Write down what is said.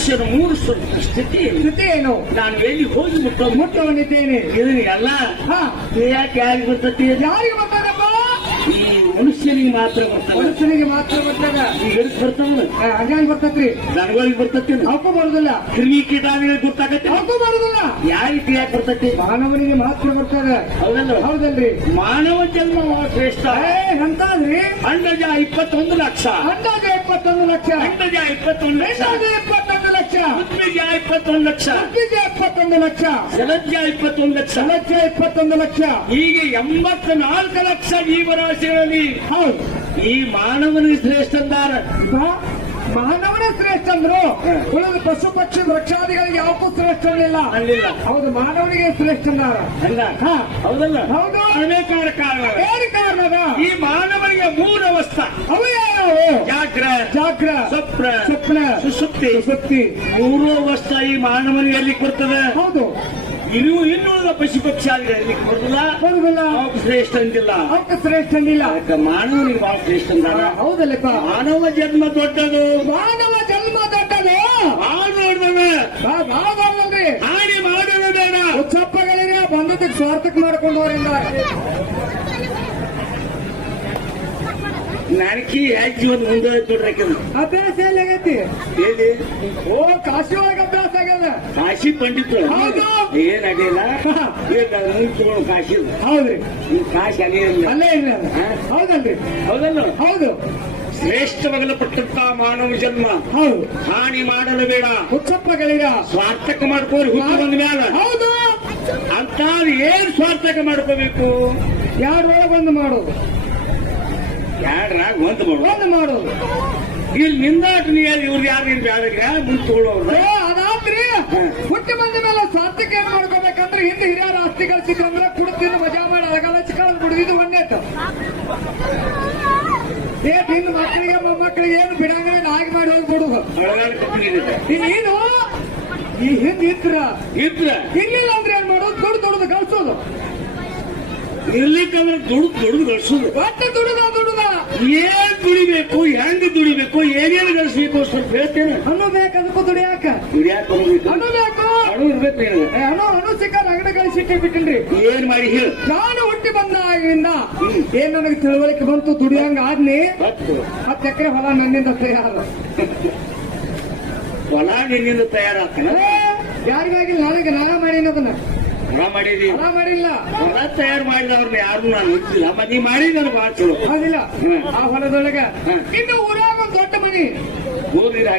ಮನುಷ್ಯನ ಮೂರು ಸ್ಥಿತಿ ಏನು ನಾನು ಎಲ್ಲಿ ಹೋಗಿ ಮುಟ್ಟವನಿದ್ದೇನೆ. ಇದನ್ನ ಎಲ್ಲ ಹಾ, ಯಾಕೆ ಯಾರಿಗೆ ಬರ್ತತಿ? ಯಾರಿಗೆ ಬರ್ತಾನಪ್ಪ? ಈ ಮನುಷ್ಯನಿಗೆ ಮಾತ್ರ ಬರ್ತದೆ. ಮನುಷ್ಯನಿಗೆ ಮಾತ್ರ ಬರ್ತಾಗ. ಈಗ ಎದಕ್ ಬರ್ತಾವ? ಹಂಗಾಗಿ ಬರ್ತತ್ರಿ. ದನಗಳಿಗೆ ಬರ್ತತಿ, ಅವಕ್ಕೂ ಬರುದಿಲ್ಲ. ಕ್ರಿಮಿ ಕೀಟಾಣಿಗಳಿಗೆ ಗೊತ್ತಾಗತ್ತೆ, ಅವಕ್ಕೂ ಬರುದಿಲ್ಲ. ಯಾರಿಗೆ ಯಾಕೆ ಬರ್ತತಿ? ಮಾನವನಿಗೆ ಮಾತ್ರ ಬರ್ತದ. ಹೌದಲ್ಲ? ಹೌದಲ್ರಿ. ಮಾನವ ಜನ್ಮ ಶ್ರೇಷ್ಠ. ಎಂತಾದ್ರಿ? ಅಂಡಜ 21 ಲಕ್ಷ, ಅಂದಾಜ 21 ಲಕ್ಷ, ಅಂಡಜ 21 ಲಕ್ಷ, ಅಂದಾಜ 21 ಲಕ್ಷ, ಉದ್ವಿಜ 21 ಲಕ್ಷ, ಉದ್ವಿಜ 21 ಲಕ್ಷ, ಸಲಜ್ಜ 21 ಲಕ್ಷ, ಸಲಜ್ಜ 21 ಲಕ್ಷ. ಹೀಗೆ 84 ಲಕ್ಷ ಜೀವರಾಶಿಗಳಲ್ಲಿ ಹೌದು. ಈ ಮಾನವನಿಗೆ ಶ್ರೇಷ್ಠ ಅಂದಾರ. ಮಾನವನೇ ಶ್ರೇಷ್ಠ ಅಂದ್ರು. ಉಳಿದ ಪಶು ಪಕ್ಷಿ ವೃಕ್ಷಾದಿಗಳಿಗೆ ಯಾವಕ್ಕೂ ಶ್ರೇಷ್ಠ ಅನ್ನಿಲ್ಲ. ಹೌದು, ಮಾನವನಿಗೆ ಶ್ರೇಷ್ಠ ಅಂದಾರ. ಹೌದಲ್ಲ? ಹೌದು. ಅನೇಕ ಕಾರಣ. ಏನು ಕಾರಣದ? ಈ ಮಾನವನಿಗೆ 3 ಅವಸ್ಥಾ. ಅವು ಯಾವ್ಯಾವು? ಜಾಗ್ರ, ಸ್ವಪ್ನ, ಸುಷುಪ್ತಿ. 3 ಅವಸ್ಥಾ ಈ ಮಾನವನಿಗೆ ಎಲ್ಲಿ ಕೊಡ್ತದೆ? ಹೌದು. ಇನ್ನುಳಿದ ಪಶು ಪಕ್ಷಾದಿಗಳಲ್ಲಿ ಬರುದಿಲ್ಲ, ಅವಕ್ಕೆ ಶ್ರೇಷ್ಠ ಅಂತಿಲ್ಲ, ಅವಕ್ಕೆ ಶ್ರೇಷ್ಠ ಅಂದಿಲ್ಲ. ಮಾನವನಿಗೆ ಬಹಳ ಶ್ರೇಷ್ಠ ಅಂತಾರ. ಹೌದಲ್ಲಪ್ಪ. ಮಾನವ ಜನ್ಮ ದೊಡ್ಡದು, ಮಾನವ ಜನ್ಮ ದೊಡ್ಡದು. ದೊಡ್ಡದು ಹಾನಿ ಮಾಡೋದು ಬೇಡ. ಉಚ್ಚಪ್ಪಗಳಿರ ಬಂದದಕ್ಕೆ ಸ್ವಾರ್ಥಕ್ಕೆ ಮಾಡ್ಕೊಂಡು ಹೋರಿಂದ ನನಕಿ ಯಾಕೆ ಒಂದು ಮುಂದೆ ನೋಡ್ರಕ್ಕೆ ಅಭ್ಯಾಸ ಎಲ್ಲಾಗೈತಿ? ಹೇಳಿ. ಓ, ಕಾಶಿ ಒಳಗೆ ಅಭ್ಯಾಸ ಆಗ್ಯದ. ಕಾಶಿ ಪಂಡಿತರು ಹೌದು. ಏನಾಗಿಲ್ಲ ತಗೊಂಡು ಕಾಶಿ. ಹೌದ್ರಿ, ಕಾಶಿ ಅಲ್ಲೇ ಇಲ್ಲ. ಹೌದಲ್ರಿ? ಹೌದಲ್ಲ? ಹೌದು. ಶ್ರೇಷ್ಠವಾಗಲ್ಪಟ್ಟಂತ ಮಾನವ ಜನ್ಮ. ಹೌದು. ಹಾನಿ ಮಾಡಲು ಬೇಡ, ಹುಚ್ಚಪ್ಪಗಳಿರ ಸ್ವಾರ್ಥಕ ಮಾಡ್ಕೋರಿ ಹುಟ್ಟು ಬಂದ ಮ್ಯಾಲ. ಹೌದು. ಅಂತ ಏನ್ ಸ್ವಾರ್ಥಕ ಮಾಡ್ಕೋಬೇಕು? ಯಾರೊಳಗೆ ಒಂದು ಮಾಡೋದು, ಯಾಡ್ರಾಗ ಒಂದು ಮಾಡೋದು. ಇಲ್ಲಿ ನಿಂದಾಟ ಇವ್ರು ಯಾರು ಬ್ಯಾಡ ಮುಂದೆ ತಗೊಳ್ಳೋರು. ಅದಾದ್ರಿ ಹುಟ್ಟಿ ಬಂದ ಮೇಲೆ ಸ್ವಾರ್ಥಕ್ಕೆ ಏನ್ ಮಾಡ್ಕೋಬೇಕಂದ್ರೆ ಹಿಂದೆ ಹಿರಿಯರ ಆಸ್ತಿ ಗಳಿಸಿದ್ರೆ ಕುಡ್ತಿದ್ದು ಮಜಾ ಮಾಡಿ ಅಳಗಾಲ ಚಿಕ್ಕಳದ್ ಕುಡಿದಿದ್ದು ಒಂದೇತ. ಹಿಂದ್ ಮಕ್ಕಳಿಗೆ ಮೊಮ್ಮಕ್ಕಳಿಗೆ ಏನು ಬಿಡಂಗ ನಾಗಿ ಮಾಡಿ ಹೋಗಿ ಬಿಡುವ. ನೀನು ಈ ಹಿಂದ್ ಇದ್ರ ಇರ್ಲಿಲ್ಲ ಅಂದ್ರೆ ಏನ್ ಮಾಡೋದು? ದುಡ್ದು ಗಳಿಸೋದು. ಇರ್ಲಿಕ್ಕಂದ್ರೆ ದುಡ್ದು ಗಳಿಸೋದು. ಒಟ್ಟು ದುಡುದ ಏನ್ ದುಡಿಬೇಕು, ಹೆಂಗ್ ದುಡಿಬೇಕು, ಏನೇನು ಗಳಿಸ್ಬೇಕು ಸ್ವಲ್ಪ ಹೇಳ್ತೇನೆ. ಹಣ್ಣು ಬೇಕು, ಅದಕ್ಕೂ ದುಡಿಯಾಕ ಹಣ್ಣು ಬೇಕು. ಹಣ್ಣು ಇರ್ಬೇಕು. ಹಣ್ಣು ಸಿಕ್ಕ ರಗಡೆ ಗಳಿಸಿಟ್ಟೆ ಬಿಟ್ಟಿನ್ರಿ. ಏನ್ ಮಾಡಿ ಹೇಳು. ನಾನು ಹುಟ್ಟಿ ಬಂದಾಗಿಂದ ಏನ್ ನನಗೆ ತಿಳುವಳಿಕೆ ಬಂತು, ದುಡಿಯಂಗ ಆದ್ನಿ. 10 ಎಕರೆ ಹೊಲ ನನ್ನಿಂದ ತಯಾರ. ಹೊಲ ನಿನ್ನಿಂದ ತಯಾರಾಗ್ತಾನ? ಯಾರಿಗಾಗಿಲ್ಲ, ನಾಳೆಗೆ ನಾನ ಮಾಡೀನಿ. ಅದನ್ನ ಹೊಲ ಮಾಡಿಲ್ಲ. ಹೊಲ ತಯಾರು ಮಾಡಿದವ್ರನ್ನ ಯಾರು ನಾನು ಗೊತ್ತಿಲ್ಲ. ನೀ ಮಾಡಿ ನನಗೆ ಭಾಳ ಚಲೋ. ಅದಿಲ್ಲ. ಆ ಹೊಲದೊಳಗ ಇನ್ನು ಊರಾಗ ದೊಡ್ಡ ಮನಿ.